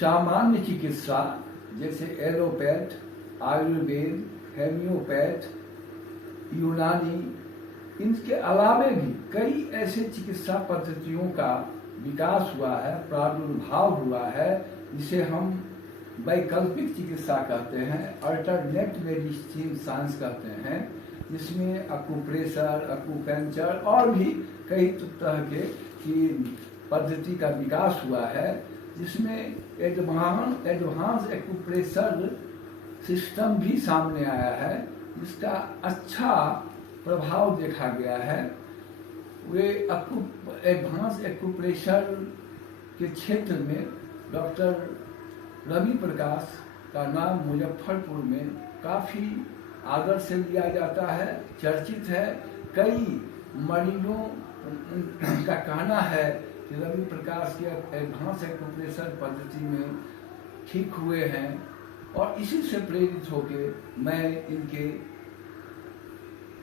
सामान्य चिकित्सा जैसे एलोपैथ, आयुर्वेद, हेम्योपैथ, यूनानी, इनके अलावे भी कई ऐसे चिकित्सा पद्धतियों का विकास हुआ है, प्रादुर्भाव हुआ है, जिसे हम वैकल्पिक चिकित्सा कहते हैं, अल्टरनेट मेडिसिन साइंस कहते हैं, जिसमें अक्यूप्रेशर, अक्यूपंक्चर और भी कई तरह की पद्धति का विकास हुआ है, जिसमें एडवांस एक्यूप्रेशर सिस्टम भी सामने आया है, जिसका अच्छा प्रभाव देखा गया है। वे एडवांस एक्यूप्रेशर के क्षेत्र में डॉक्टर रवि प्रकाश का नाम मुजफ्फरपुर में काफ़ी आदर से लिया जाता है, चर्चित है। कई मरीजों का कहना है कि रवि प्रकाश के एडवांस एक्यूप्रेशर पद्धति में ठीक हुए हैं, और इसी से प्रेरित होकर मैं इनके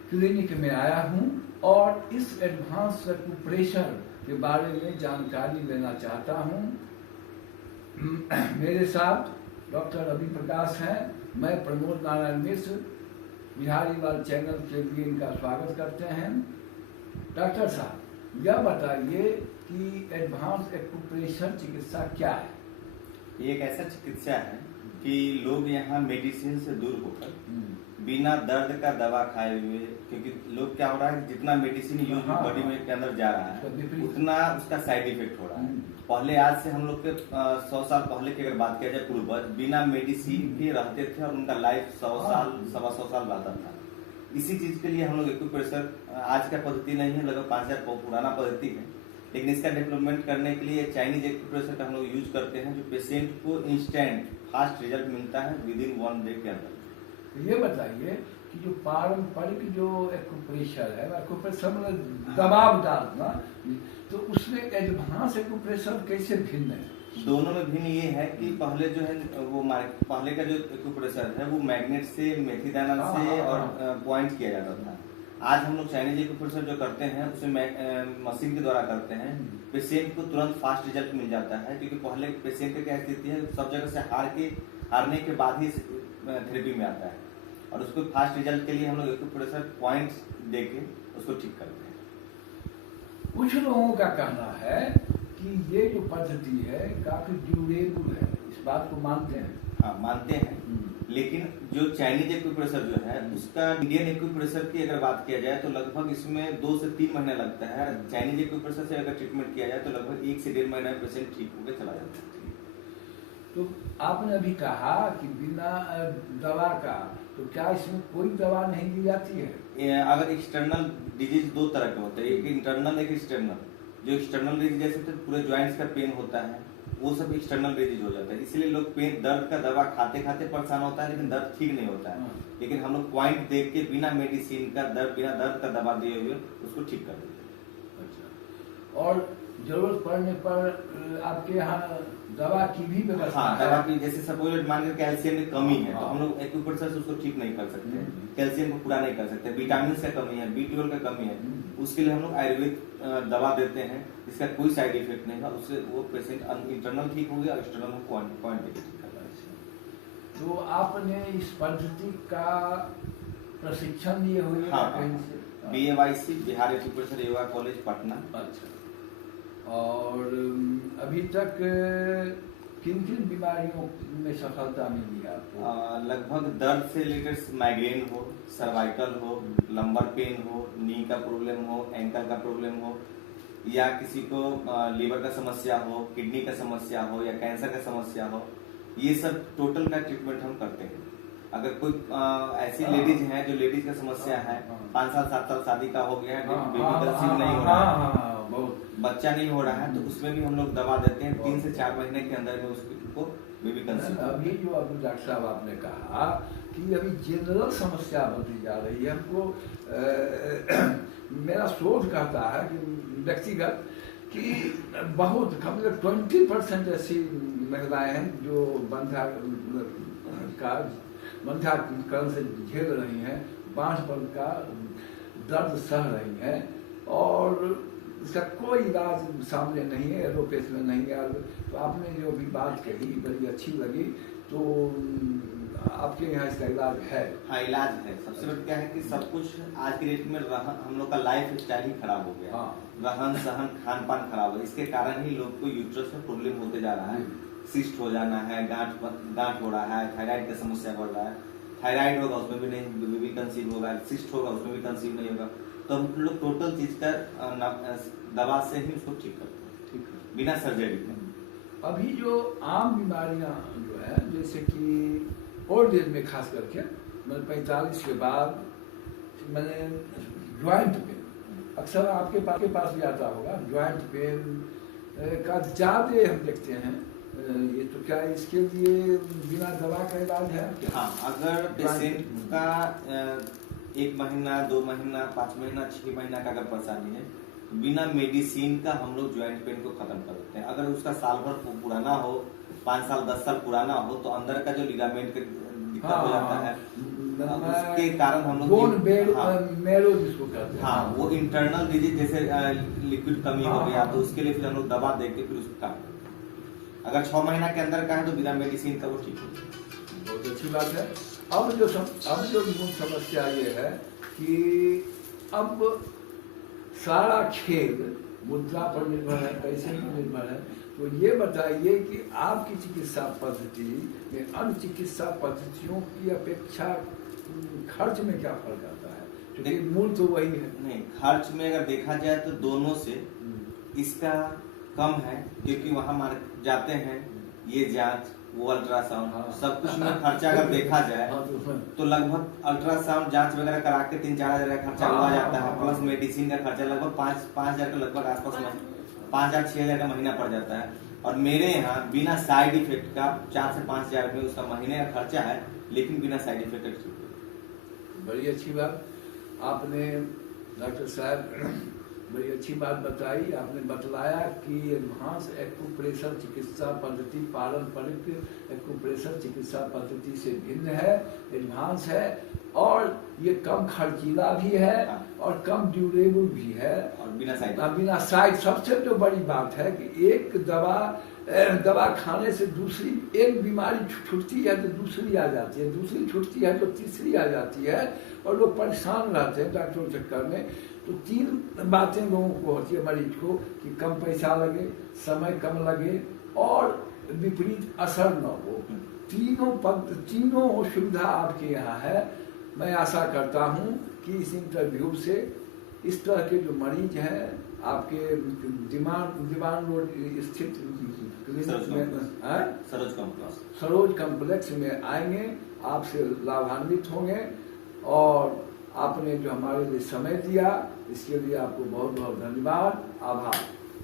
क्लिनिक में आया हूं और इस एडवांस एक्यूप्रेशर के बारे में जानकारी लेना चाहता हूं। मेरे साथ डॉक्टर रवि प्रकाश हैं। मैं प्रमोद नारायण मिश्र बिहारीवाल चैनल के लिए इनका स्वागत करते हैं। डॉक्टर साहब, यह बताइए कि एडवांस एक्यूप्रेशर चिकित्सा क्या है? ये एक ऐसा चिकित्सा है कि लोग यहाँ मेडिसिन से दूर होकर बिना दर्द का दवा खाए हुए, क्योंकि लोग क्या हो रहा है, जितना मेडिसिन यूज बॉडी में के अंदर जा रहा है उतना उसका साइड इफेक्ट हो रहा है। पहले आज से हम लोग के 100 साल पहले की अगर बात किया जाए, पूर्वज बिना मेडिसिन के रहते थे और उनका लाइफ 100 साल 125 साल रहता था। इसी चीज के लिए हम लोग एक्यूप्रेशर, आज का पद्धति नहीं है, लगभग 5000 पुराना पद्धति है, लेकिन इसका डेवलपमेंट करने के लिए चाइनीज एक्यूप्रेशर का हम लोग यूज करते हैं, जो पेशेंट को इंस्टेंट फास्ट रिजल्ट मिलता है विद इन 1 डे के अंदर। ये बताइए कि जो पारंपरिक जो एक्यूप्रेशर है, एक्यूप्रेशर मतलब दबाव डालना, तो उसमें एडवांस एक्यूप्रेशर कैसे भिन्न है? दोनों में भिन्न ये है कि पहले जो है वो पहले का जो एक्यूप्रेशर है वो मैग्नेट से, मेथी दाना से और पॉइंट किया जाता था। आज हम लोग चाइनीज एक्यूप्रेशर जो करते हैं उसे मशीन के द्वारा करते हैं। पेशेंट को तुरंत फास्ट रिजल्ट मिल जाता है, क्योंकि पहले पेशेंट की क्या स्थिति है, सब जगह से हारने के बाद ही थेरेपी में आता है, और उसको फास्ट रिजल्ट के लिए हम लोग एक्यूप्रेशर पॉइंट्स देके उसको ठीक करते हैं। कुछ लोगों का कहना है कि ये जो पद्धति है काफी ड्यूरेबल है, इस बात को मानते हैं? हाँ, मानते हैं, लेकिन जो चाइनीज एक्यूप्रेशर जो है उसका इंडियन एक्यूप्रेशर की अगर बात किया जाए तो लगभग इसमें 2 से 3 महीने लगता है। चाइनीज एक्यूप्रेशर से अगर ट्रीटमेंट किया जाए तो लगभग 1 से 1.5 महीने में पेशेंट ठीक होकर चला जाता है। तो आपने अभी कहा कि बिना दवा का, तो क्या इसमें कोई दवा नहीं दी जाती है? अगर एक्सटर्नल डिजीज 2 तरह के होते हैं, एक इंटरनल एक एक्सटर्नल। जो एक्सटर्नल डिजीज जैसे तो पूरे ज्वाइंट्स का पेन होता है, वो सब एक्सटर्नल डिजीज हो जाता है, इसलिए लोग पेन दर्द का दवा खाते खाते परेशान होता है, लेकिन दर्द ठीक नहीं होता है। लेकिन हम लोग पॉइंट देख के बिना मेडिसिन का बिना दर्द का दवा दिए हुए उसको ठीक कर देते हैं। अच्छा, और जरूरत पड़ने पर आपके यहाँ दवा की भी व्यवस्था? हाँ, दवा की, जैसे सपोज मान लो कैल्शियम की कमी है, तो हम लोग एक्यूप्रेशर से उसको ठीक नहीं कर सकते, कैल्शियम को पूरा नहीं कर सकते, विटामिन का कमी है, B12 का कमी है, उसके लिए हम लोग आयुर्वेद दवा देते हैं, जिसका कोई साइड इफेक्ट नहीं है, उससे वो पेशेंट इंटरनल ठीक हो गया, एक्सटर्नल पॉइंट ठीक कर रहा है। तो आपने इस पद्धति का प्रशिक्षण लिए हुए? हाँ, BAYC Bihar acupressure yoga college Patna. अच्छा, और अभी तक किन किन बीमारियों में सफलता मिली आपको? लगभग दर्द से रिलेटेड माइग्रेन हो, सर्वाइकल हो, लंबर पेन हो, नी का प्रॉब्लम हो, एंकल का प्रॉब्लम हो, या किसी को लीवर का समस्या हो, किडनी का समस्या हो, या कैंसर का समस्या हो, ये सब टोटल का ट्रीटमेंट हम करते हैं। अगर कोई ऐसी लेडीज हैं जो लेडीज का समस्या है, 5 साल 7 साल शादी का हो गया है, बेबी कंसीव नहीं हो रहा है, बच्चा नहीं हो रहा है, तो उसमें भी हम लोग दवा देते हैं 3 से 4 महीने के अंदर में उसको बेबी कंसीव। अभी जो अभी डॉक्टर साहब आपने कहा कि अभी जनरल समस्या बनती जा रही है, हमको मेरा शोध कहता है कि व्यक्तिगत कि बहुत कम से कम 20% ऐसी महिलाएं हैं जो बंध्याकरण से झेल रही हैं, बांझपन का दर्द सह रही हैं, और इसका कोई इलाज सामने नहीं है, एलोपैथ में नहीं है। तो आपने जो भी बात कही बड़ी अच्छी लगी। तो आपके यहाँ इसका इलाज है? हाँ, इलाज है। सबसे बड़ा क्या है कि सब कुछ आज की डेट में हम लोग का लाइफ स्टाइल ही खराब हो गया। हाँ। रहन सहन खान पान खराब हो, इसके कारण ही लोग को यूट्रस में प्रॉब्लम होते जा रहा है। सिस्ट हो जाना है, गांठ हो रहा है, थायराइड का समस्या बढ़ रहा है। थायराइड होगा उसमें भी नहीं, बेबी कंसीव होगा, सिस्ट होगा उसमें भी कंसीव नहीं होगा। तो हम लोग टोटल चीज का दवा से ही उसको ठीक करते हैं, ठीक है, बिना सर्जरी के। अभी जो आम बीमारियां जो है, जैसे कि ओल्ड एज में खास करके मतलब 45 के बाद, मैंने ज्वाइंट पेन अक्सर आपके पास भी आता होगा। ज्वाइंट पेन का ज्यादा हम देखते हैं। ये तो क्या इसके लिए बिना दवा का इलाज है क्या? हाँ, अगर पेशेंट का 1 महीना 2 महीना 5 महीना 6 महीना का अगर परेशानी है, बिना मेडिसिन का हम लोग ज्वाइंट पेन को खत्म कर देते हैं। अगर उसका साल भर पुराना हो, 5 साल 10 साल पुराना हो, तो अंदर का जो लिगामेंट का दिक्कत हो जाता है, उसके कारण हम लोग बोन मैरो जिसको कहते हैं, हाँ, वो इंटरनल डिजीज जैसे लिक्विड कमी हो गया, तो उसके लिए फिर हम लोग दवा देके फिर उसको काम। अगर 6 महीना के अंदर का है तो बिना मेडिसिन का वो ठीक हो जाए। बहुत अच्छी बात है। अब जो मूल समस्या ये है कि अब सारा खेल मुद्रा पर निर्भर है, पैसे पर निर्भर है। तो ये बताइए कि आपकी चिकित्सा पद्धति में अन्य चिकित्सा पद्धतियों की अपेक्षा खर्च में क्या फर्क आता है? क्योंकि मूल तो वही है। नहीं, खर्च में अगर देखा जाए तो दोनों से इसका कम है, क्योंकि वहां जाते हैं ये जांच, वो अल्ट्रासाउंड, सब कुछ में खर्चा अगर देखा जाए तो लगभग अल्ट्रासाउंड जांच वगैरह करा के 3-4 हजार का खर्चा हुआ जाता है, प्लस मेडिसिन का खर्चा लगभग 5 हजार के लगभग आसपास में 5,000-6 हजार का महीना पड़ जाता है। और मेरे यहाँ बिना साइड इफेक्ट का 4 से 5 हजार में उसका महीने का खर्चा है, लेकिन बिना साइड इफेक्ट का। बड़ी अच्छी बात आपने डॉक्टर साहब बड़ी अच्छी बात बताई। आपने बतलाया कि एडवांस एक्यूप्रेशर चिकित्सा पद्धति पारंपरिक एक्यूप्रेशर चिकित्सा पद्धति से भिन्न है, एडवांस है, और ये कम खर्चीला भी है और कम ड्यूरेबल भी है, और बिना साइड। सबसे जो बड़ी बात है कि एक दवा खाने से दूसरी, एक बीमारी छूटती है तो दूसरी आ जाती है, दूसरी छूटती है तो तीसरी आ जाती है, और लोग परेशान रहते हैं डॉक्टरों के चक्कर में। तो 3 बातें लोगों को होती है मरीज को कि कम पैसा लगे, समय कम लगे और विपरीत असर न हो। तीनों सुविधा आपके यहाँ है। मैं आशा करता हूँ कि इस इंटरव्यू से इस तरह के जो मरीज हैं आपके दीवान रोड स्थित क्लिनिक में, सरोज कॉम्प्लेक्स में आएंगे, आपसे लाभान्वित होंगे। और आपने जो हमारे लिए समय दिया इसके लिए आपको बहुत बहुत धन्यवाद, आभार।